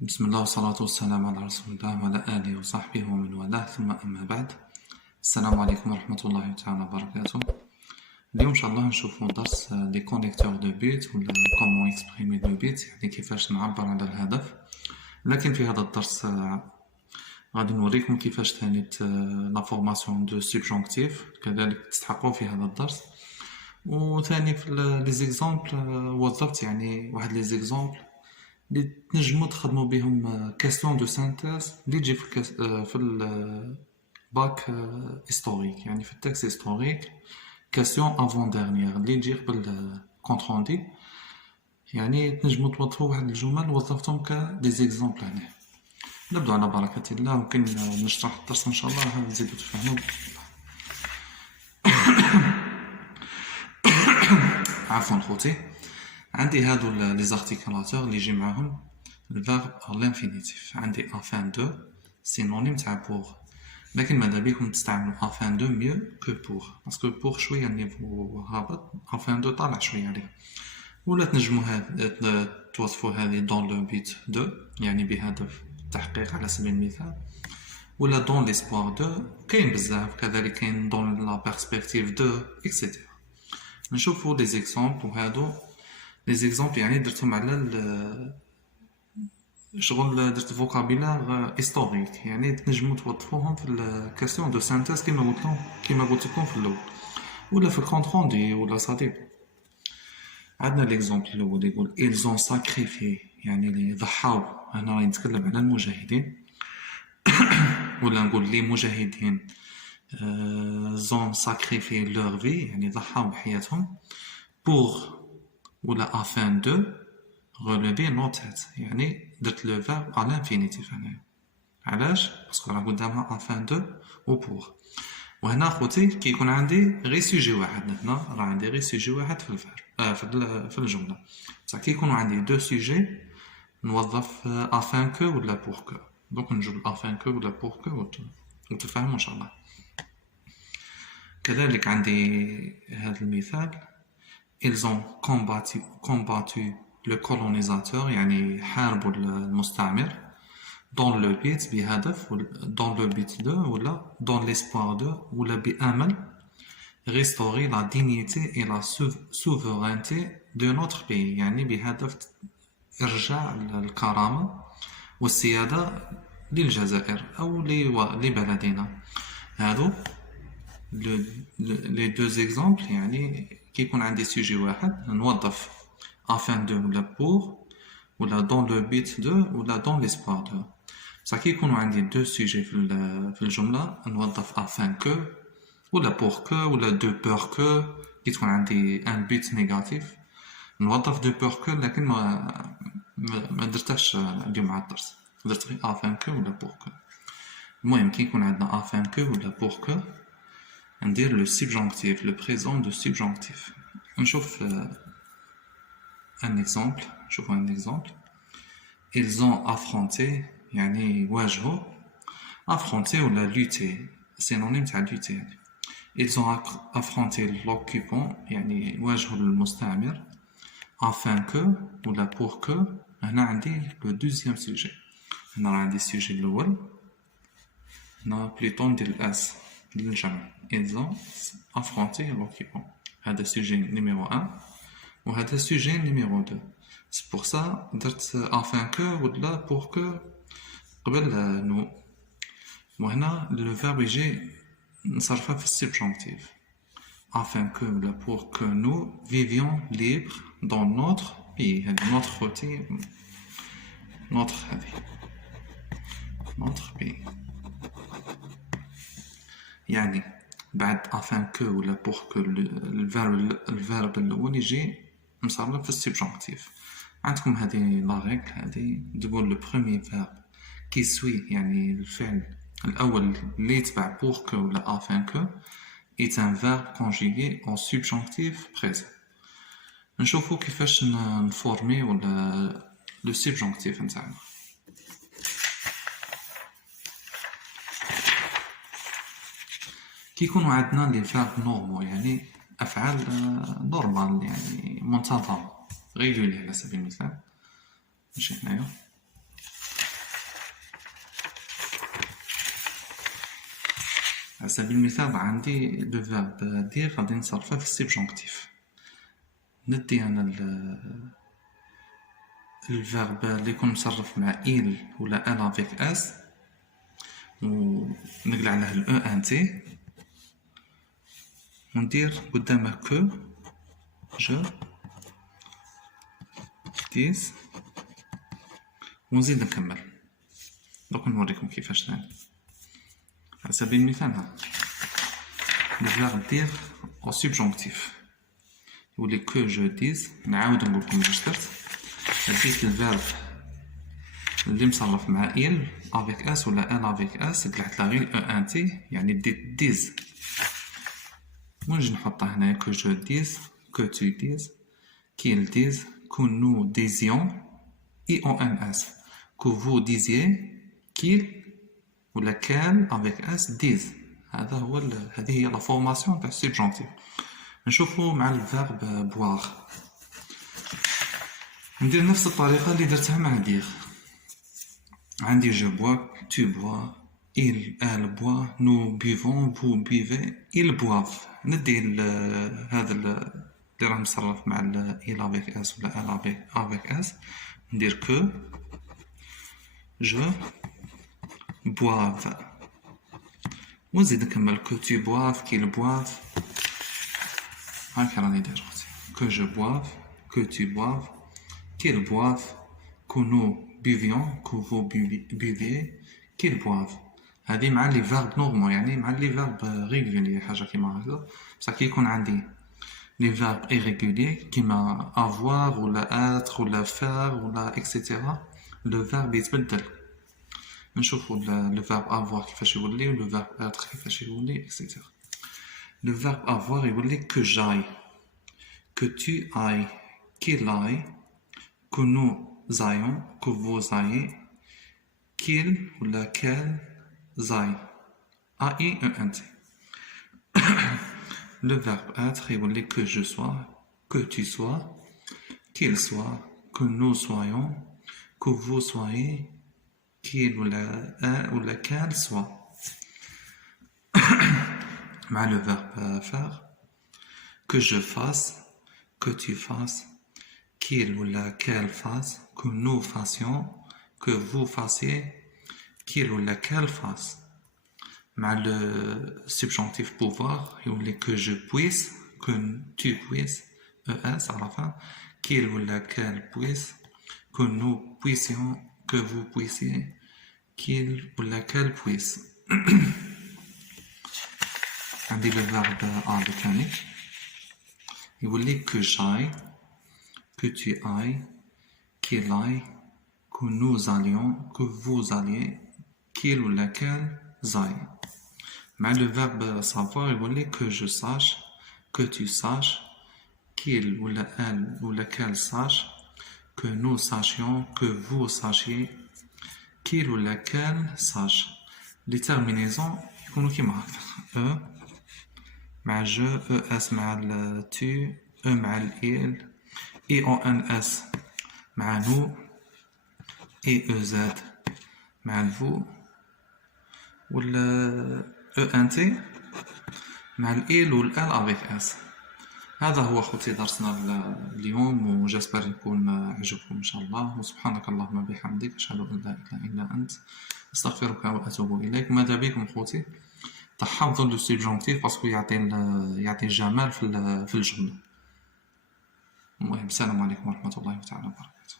بسم الله والصلاة والسلام على رسول الله وعلى آله وصحبه ومن والاه ثم أما بعد. السلام عليكم ورحمة الله تعالى وبركاته. اليوم إن شاء الله نشوفوا درس دي كونيكتور دو بيت ولا كومون إكسبريمي دو بيت، يعني كيفاش نعبر على الهدف. لكن في هذا الدرس غادي نوريكم كيفاش ثاني لا فورماسيون دو سوبجونكتيف، كذلك تستحقوا في هذا الدرس. وثاني في لي زيكزامبل وظفت يعني واحد لي زيكزامبل اللي تنجموا تخدموا بهم كاستيون دو سانتيز اللي تجي في الباك هيستوريك، يعني في التكست هيستوريك كاستيون افون ديرنيير اللي تجي قبل كونت روندي، يعني تنجموا توظفوا واحد الجمل وظفتهم كدي زيكزامبل. هنا نبدو على بركة الله، وكن نشرح الدرس ان شاء الله تزيدوا تفهموا. عفوا خوتي، عندي هادو لي زارتيكولاتور اللي يجي معاهم الفيرب ا لانفينيتيف. عندي افان دو سينونيم تاع بور، لكن ماذا بيكم تستعملوا افان دو ميو كو بور، باسكو بور شويه النيفو هابط، افان دو طالع شويه عليه. ولا تنجموا توظفوا هذه دون لو بيت دو، يعني بهدف التحقيق على سبيل المثال، ولا دون ليسبوار دو، كاين بزاف. كذلك كاين دون لا بيرسبكتيف دو اكسيتيرا. نشوفوا لي زيكزامبل، وهادو لي زيكزامبل يعني درتهم على شغل درت فوكابيلار هيستوريك، يعني تنجموا توظفوهم في الكاستيون دو سانتيز كيما قلت لكم في الاول، ولا في الكونت روندي ولا صديق. عندنا ليكزامبل الاول يقول ils ont sacrifié، يعني اللي ضحاو. هنا راني نتكلم على المجاهدين، ولا نقول لي مجاهدين زون ساكريفي لور في، يعني ضحاو بحياتهم بور ولا افان دو relever nos têtes، يعني درت لو فيرب على لانفينيتيف هنا. علاش؟ باسكو راه قدامها افان دو و بور. وهنا خوتي كيكون عندي غير سوجي واحد، هنا راه عندي غير سوجي واحد في الفيرب في الجمله، بصح كيكونوا عندي دو سوجي نوظف افان كو ولا بور كو. دونك نجيب افان كو ولا بور كو وتفهموا ان شاء الله. كذلك عندي هذا المثال ils ont combattu le colonisateur، يعني حاربوا المستعمر dans le but بهدف، dans le but de ولا dans l'espoir de ولا بأمل restaurer la dignité et la souveraineté de notre pays، يعني بهدف إرجاع الكرامة والسيادة للجزائر أو لبلدنا. هادو les deux exemples، يعني كيكون عندي سوجي واحد نوظف afin de ولا pour ولا dans le but de ولا dans l'espoir de. بصح كيكونوا عندي دو سوجي في الجملة نوظف afin que ولا pour que ولا de peur que. كي تكون عندي ان but نيجاتيف نوظف de peur que، لكن ما درتهاش اليوم مع الدرس، درت غير afin que ولا pour que. المهم كي يكون عندنا afin que ولا pour que ندير لو سبجونكتيف، لو بريزون دو سبجونكتيف. نشوف ان اكزامبل. نشوفوا ان اكزامبل ils ont affronté، يعني واجهوا. affronter ولا lutter سينونيم تاع lutter، يعني ils ont affronté l'occupant، يعني واجهوا المستعمر afin que ولا pour que. هنا عندي لو دوزيام سوجي، هنا عندي السوجي الاول، هنا بليطو ندير الاس للجمع. ils ont affronté l'occupant، هذا السوجي نيميرو 1 وهذا السوجي نيميرو 2. c'est pour ça درت afin que ولا pour que قبل nous. وهنا le verbe يجي نصرفه في السبجونكتيف afin que ولا pour que nous vivions libres dans notre pays. هذه notre côté، notre هذه notre pays، يعني بعد afin que ولا pour que الفيرب الأول يجي مصرف في السبجونكتيف. عندكم هذه لا ريغل، هذه تقول لو بروميير فيرب كي سوي، يعني الفعل الأول اللي يتبع pour que ولا afin que est un verbe conjugué au subjonctif présent. نشوفوا كيفاش نفورمي ولا لو سبجونكتيف نتاعنا. كيكونوا عندنا لي فيرب نورمال، يعني أفعال نورمال، يعني منتظمة ريغولي على سبيل المثال. ماشي هنايا سبيل المثال عندي لو فيرب دير غادي نصرفه في السبجونكتيف. ندي انا الفيرب اللي يكون مصرف مع il ولا elle avec s ونقلع عليه ال e n t وندير قدامه que je dise ونزيد نكمل. دوك نوريكم كيفاش ثاني. على سبيل المثال ها لو فيرب دير او سبجونكتيف يولي que je dise. نعاود نقول لكم واش درت. هديت الفيرب اللي مصرف مع il avec s ولا elle avec s قلعت لها غير e n t يعني ديت ديز ونجي نحطها هنايا que je dise que tu dises qu'il dise que nous disions IONS que vous disiez qu'il ولا qu'elle avec s dise. هذا هو هذه هي لا فورماسيون تاع السبجونكتيف. نشوفوا مع الفيرب boire. ندير نفس الطريقة اللي درتها مع دير. عندي je bois tu bois il elle boit nous buvons vous buvez ils boivent. ندي هذا اللي راه مصرف مع il avec s ولا elle avec s ندير que je boive ونزيد نكمل que tu boives qu'ils boivent. هاكا راني داير اختي que je boive que tu boives qu'ils boivent que nous buvions que vous buviez qu'ils boivent. هذه مع لي فيرب نورمال يعني مع لي فيرب ريغولي حاجه كيما هكذا. بصح كي يكون عندي لي فيرب ايريغولي كيما avoir ولا être ولا faire ولا اكسيتيرا لو فيرب يتبدل. نشوفوا لو فيرب avoir كيفاش يولي ولو فيرب être كيفاش يولي اكسيتيرا. لو فيرب avoir يولي que j'aille que tu ailles qu'il aille que nous ayons que vous ayez qu'il ولا qu'elle aille A-I-E-N-T. Le verbe être يولي que je sois que tu sois qu'il soit que nous soyons que vous soyez qu'il ولا qu'elle soit. مع le verbe faire que je fasse que tu fasses qu'il ولا qu'elle fasse que nous fassions que vous fassiez qu'il ولا qu'elle fasse. مع le subjonctif pouvoir يولي que je puisse que tu puisses es à la fin qu'il ولا qu'elle puisse que nous puissions que vous puissiez qu'il ولا qu'elle puisse. عندي le verbe aller ثاني يولي que j'aille que tu ailles qu'il aille que nous allions que vous alliez qu'il ولا qu'elle aille. مع le verbe savoir يولي que je sache que tu saches qu'il ولا elle ولا qu'elle sache que nous sachions que vous sachiez qu'il ولا qu'elle sache. les terminaisons يكونوا كيما هكذا e مع je es مع tu e مع il IONS مع nous EZ مع vous ولا ENT مع ال والال avec s. هذا هو خوتي درسنا اليوم وجاسبر يكون عجبكم ان شاء الله. وسبحانك اللهم بحمدك اشهد ان لا اله الا انت استغفرك واتوب اليك. ماذا بكم خوتي تحفظوا لو سبجونكتيف باسكو يعطي الجمال في الجمله. المهم السلام عليكم ورحمه الله تعالى وبركاته.